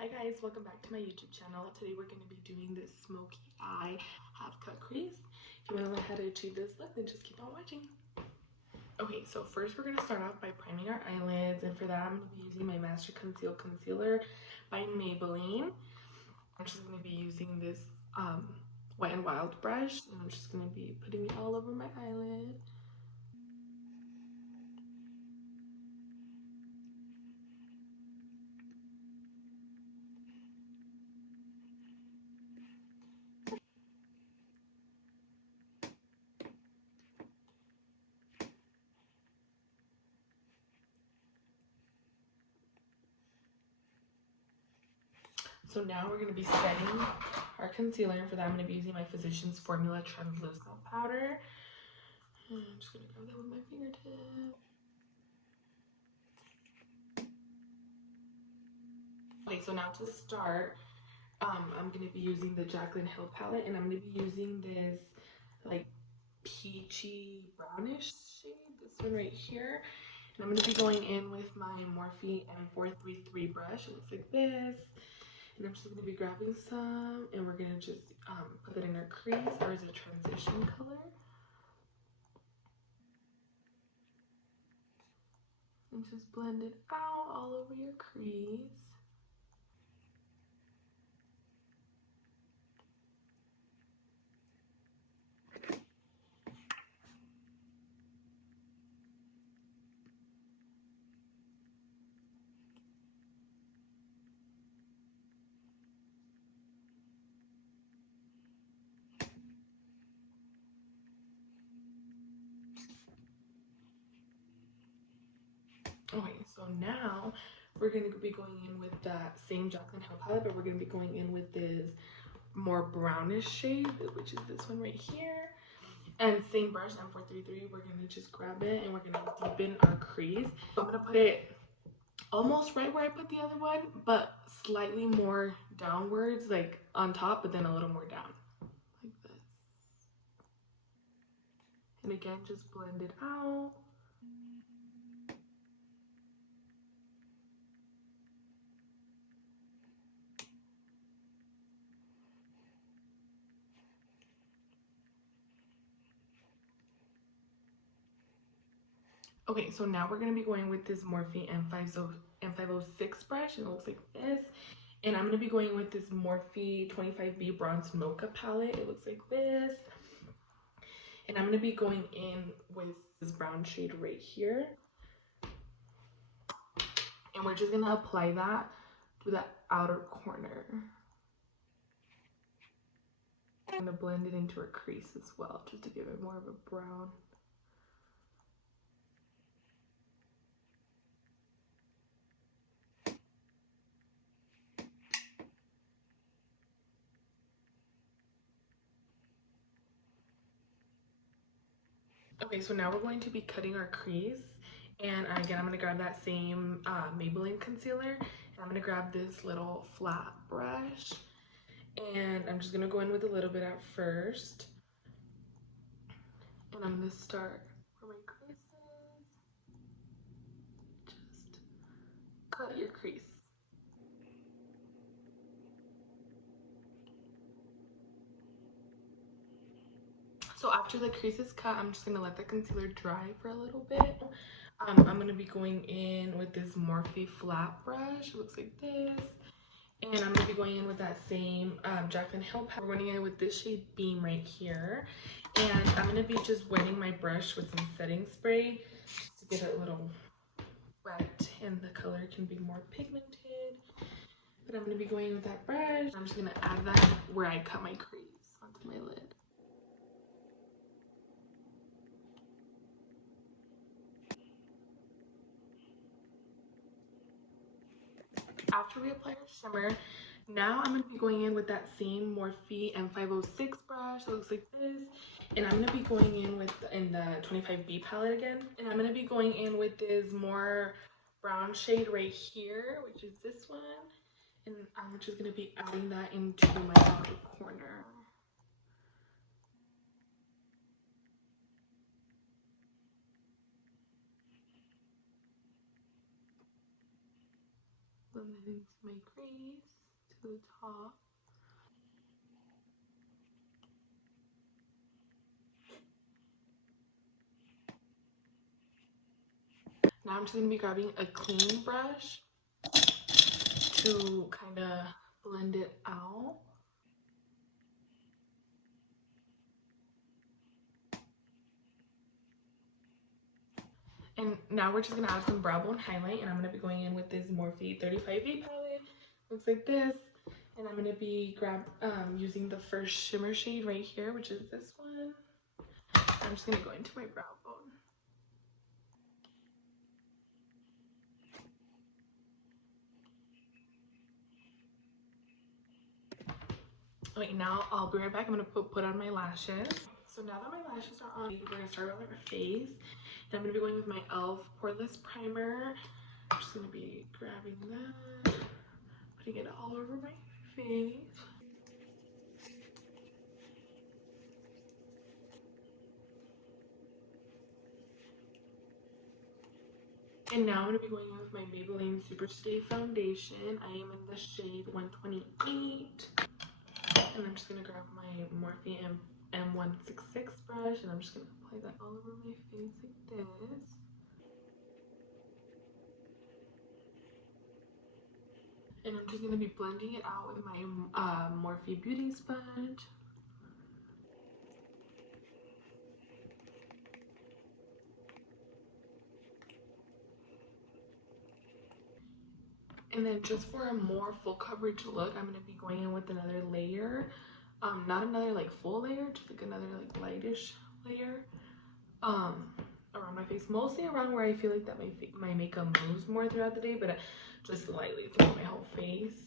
Hi guys, welcome back to my YouTube channel. Today we're going to be doing this smoky eye half cut crease. If you want to learn how to achieve this look, then just keep on watching. Okay, so first we're going to start off by priming our eyelids, and for that I'm going to be using my Master Conceal Concealer by Maybelline. I'm just going to be using this Wet n Wild brush, and I'm just going to be putting it all over my eyelid. So now we're going to be setting our concealer, and for that I'm going to be using my Physicians Formula Translucent Powder. And I'm just going to grab that with my fingertip. Okay, so now to start, I'm going to be using the Jaclyn Hill palette, and I'm going to be using this like peachy brownish shade, this one right here. And I'm going to be going in with my Morphe M433 brush. It looks like this. And I'm just going to be grabbing some, and we're going to just put it in our crease, or as a transition color. And just blend it out all over your crease. Okay, so now we're going to be going in with that same Jaclyn Hill palette, but we're going to be going in with this more brownish shade, which is this one right here. And same brush, M433, we're going to just grab it and we're going to deepen our crease. So I'm going to put it almost right where I put the other one, but slightly more downwards, like on top, but then a little more down, like this. And again, just blend it out. Okay, so now we're going to be going with this Morphe M506 brush, and it looks like this. And I'm going to be going with this Morphe 25B Bronze Mocha palette. It looks like this. And I'm going to be going in with this brown shade right here. And we're just going to apply that to the outer corner. I'm going to blend it into our crease as well, just to give it more of a brown. Okay, so now we're going to be cutting our crease, and again I'm going to grab that same Maybelline concealer, and I'm going to grab this little flat brush, and I'm just going to go in with a little bit at first, and I'm going to start where my crease is. Just cut your crease. So after the crease is cut, I'm just going to let the concealer dry for a little bit. I'm going to be going in with this Morphe flat brush. It looks like this. And I'm going to be going in with that same Jaclyn Hill palette. We're going in with this shade Beam right here. And I'm going to be just wetting my brush with some setting spray just to get it a little wet and the color can be more pigmented. But I'm going to be going in with that brush. I'm just going to add that where I cut my crease onto my lid. After we apply our shimmer, now I'm going to be going in with that same Morphe M506 brush. It looks like this. And I'm going to be going in with in the 25B palette again. And I'm going to be going in with this more brown shade right here, which is this one. And I'm just going to be adding that into my outer corner. Blend into my crease to the top. Now I'm just going to be grabbing a clean brush to kind of blend it out. And now we're just going to add some brow bone highlight, and I'm going to be going in with this Morphe 35A palette. Looks like this. And I'm going to be using the first shimmer shade right here, which is this one. I'm just going to go into my brow bone. Wait, now I'll be right back. I'm going to put on my lashes. So now that my lashes are on, we're going to start on my face. And I'm going to be going with my e.l.f. poreless primer. I'm just going to be grabbing that, putting it all over my face. And now I'm going to be going in with my Maybelline Super Stay Foundation. I am in the shade 128. And I'm just going to grab my Morphe M166 brush, and I'm just going to apply that all over my face like this. And I'm just going to be blending it out with my Morphe Beauty Sponge. And then just for a more full coverage look, I'm going to be going in with another layer. Not another like full layer, just like another like lightish layer around my face. Mostly around where I feel like that my makeup moves more throughout the day, but just lightly throughout my whole face.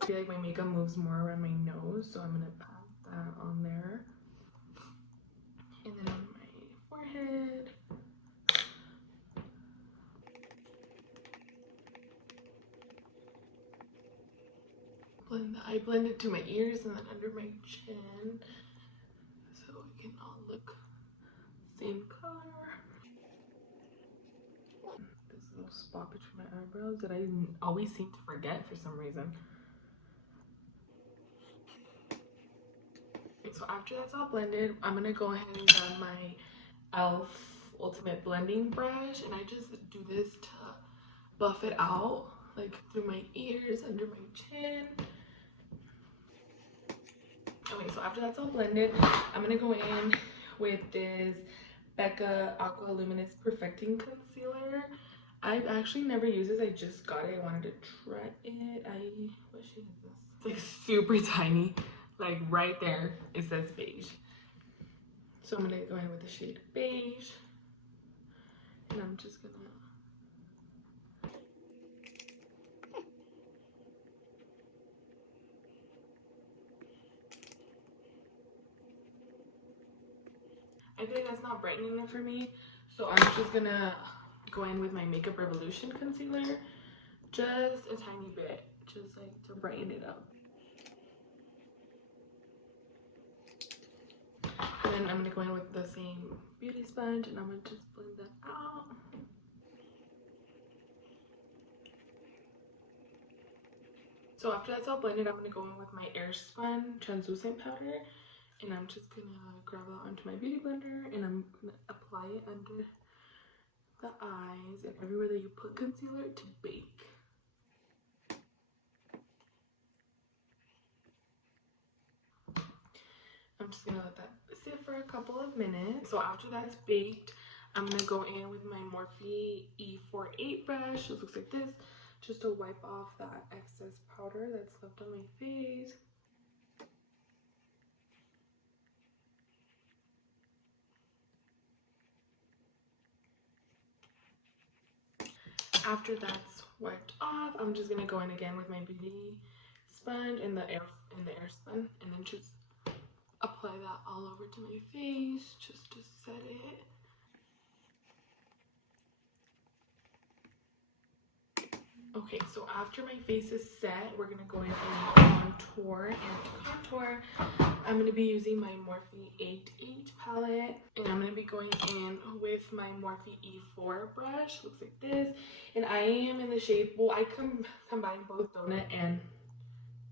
I feel like my makeup moves more around my nose, so I'm going to pat that on there. And then on my forehead. I blend it to my ears and then under my chin, so it can all look same color. This little spot between my eyebrows that I always seem to forget for some reason. Okay, so after that's all blended, I'm gonna go ahead and grab my e.l.f. Ultimate Blending Brush, and I just do this to buff it out, like through my ears, under my chin. Okay, so after that's all blended, I'm gonna go in with this Becca Aqua Luminous Perfecting Concealer. I've actually never used this. I just got it. I wanted to try it. What shade is this? It's like super tiny. Like right there, it says beige. So I'm gonna go in with the shade beige. And I'm just gonna I think that's not brightening enough for me, so I'm just gonna go in with my Makeup Revolution concealer, just a tiny bit, just like to brighten it up. And then I'm gonna go in with the same beauty sponge, and I'm gonna just blend that out. So after that's all blended, I'm gonna go in with my Airspun translucent powder, and I'm just gonna grab that onto my beauty blender, and I'm gonna apply it under the eyes and everywhere that you put concealer to bake. I'm just gonna let that sit for a couple of minutes. So after that's baked, I'm gonna go in with my Morphe E48 brush. It looks like this, just to wipe off that excess powder that's left on my face. After that's wiped off, I'm just gonna go in again with my beauty sponge and the Airspun, and then just apply that all over to my face, just to set it. Okay, so after my face is set, we're gonna go in and contour. And to contour, I'm gonna be using my Morphe 8H palette, and I'm gonna be going in with my Morphe E4 brush. Looks like this, and I am in the shade. Well, I combine both donut and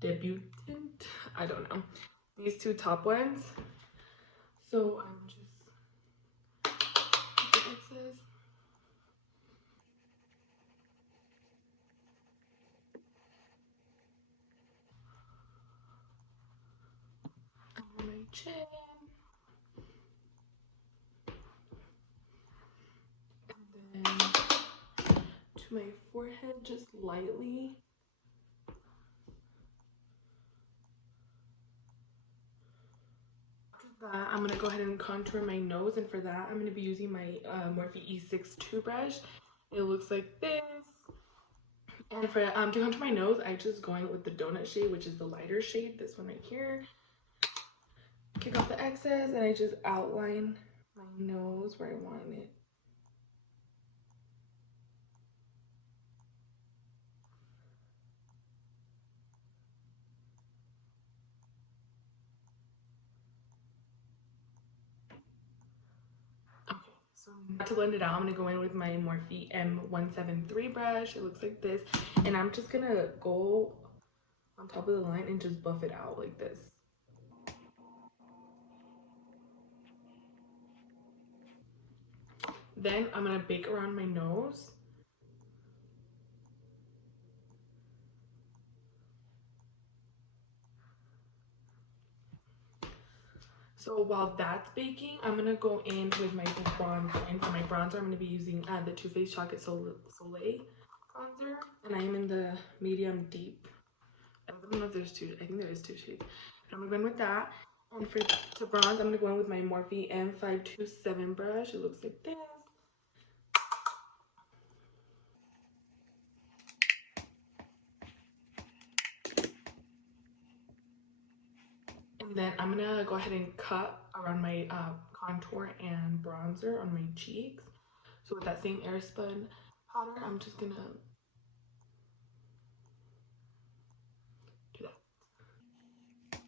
debutant. I don't know, these two top ones. So I'm just excess. On my chin. And then to my forehead, just lightly. After that, I'm gonna go ahead and contour my nose, and for that, I'm gonna be using my Morphe E62 brush. It looks like this. And for to contour my nose, I just go in with the donut shade, which is the lighter shade, this one right here. Kick off the excess, and I just outline my nose where I want it. So to blend it out, I'm gonna go in with my Morphe M173 brush. It looks like this, and I'm just gonna go on top of the line and just buff it out like this. Then I'm gonna bake around my nose. So while that's baking, I'm gonna go in with my bronzer. And for my bronzer, I'm gonna be using the Too Faced Chocolate Soleil bronzer, and I am in the medium deep. I don't know if there's two. I think there is two shades. But I'm gonna go in with that. And for to bronze, I'm gonna go in with my Morphe M527 brush. It looks like this. And then I'm gonna go ahead and cut around my contour and bronzer on my cheeks. So with that same Airspun powder, I'm just gonna do that.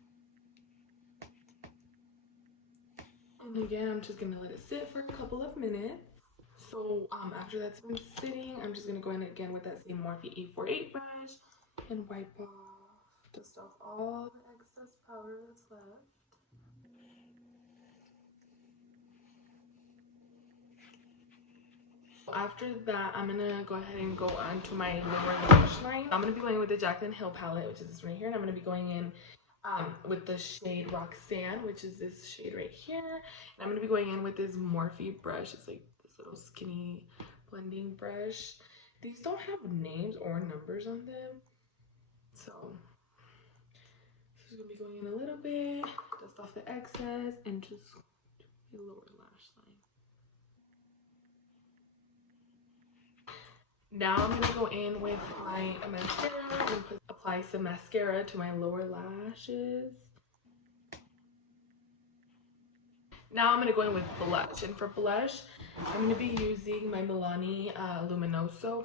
And again, I'm just gonna let it sit for a couple of minutes. So after that's been sitting, I'm just gonna go in again with that same Morphe E48 brush and wipe off, dust off all the excess powder that's left. After that, I'm gonna go ahead and go on to my lower lash line. I'm gonna be going with the Jaclyn Hill palette, which is this right here, and I'm gonna be going in with the shade Roxanne, which is this shade right here. And I'm gonna be going in with this Morphe brush. It's like this little skinny blending brush. These don't have names or numbers on them, so this is gonna be going in a little bit, dust off the excess, and just the lower lash line. Now I'm gonna go in with my mascara and apply some mascara to my lower lashes. Now I'm gonna go in with blush, and for blush, I'm gonna be using my Milani luminoso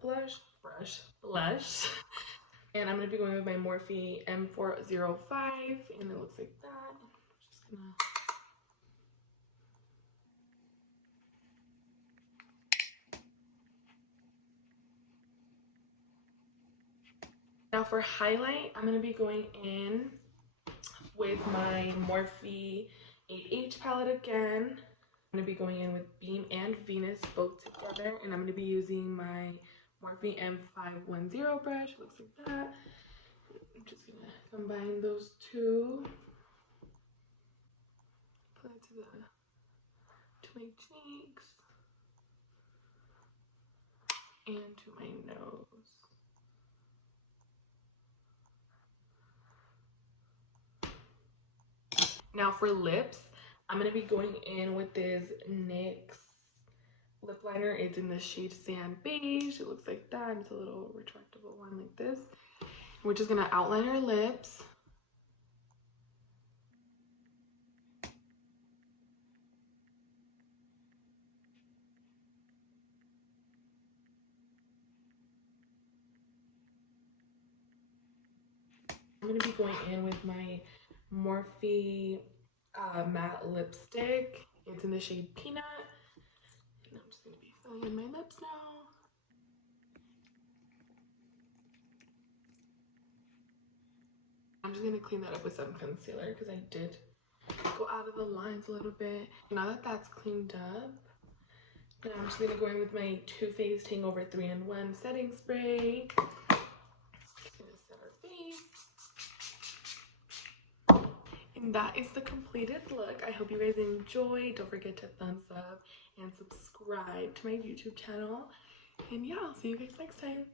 blush. And I'm gonna be going with my Morphe M405, and it looks like that. I'm just gonna. Now for highlight, I'm gonna be going in with my Morphe 8H palette again. I'm gonna be going in with Beam and Venus both together, and I'm gonna be using my Morphe M510 brush. It looks like that. I'm just gonna combine those two. Apply it to my cheeks and to my nose. Now for lips, I'm gonna be going in with this NYX lip liner. It's in the shade Sand Beige. It looks like that. It's a little retractable one like this. We're just gonna outline our lips. I'm going to be going in with my Morphe matte lipstick. It's in the shade Peanut. And I'm just going to be filling in my lips now. I'm just going to clean that up with some concealer because I did go out of the lines a little bit. Now that that's cleaned up, now I'm just going to go in with my Too Faced Hangover 3-in-1 setting spray. Just going to set our face. And that is the completed look. I hope you guys enjoyed. Don't forget to thumbs up and subscribe to my YouTube channel. And yeah, I'll see you guys next time.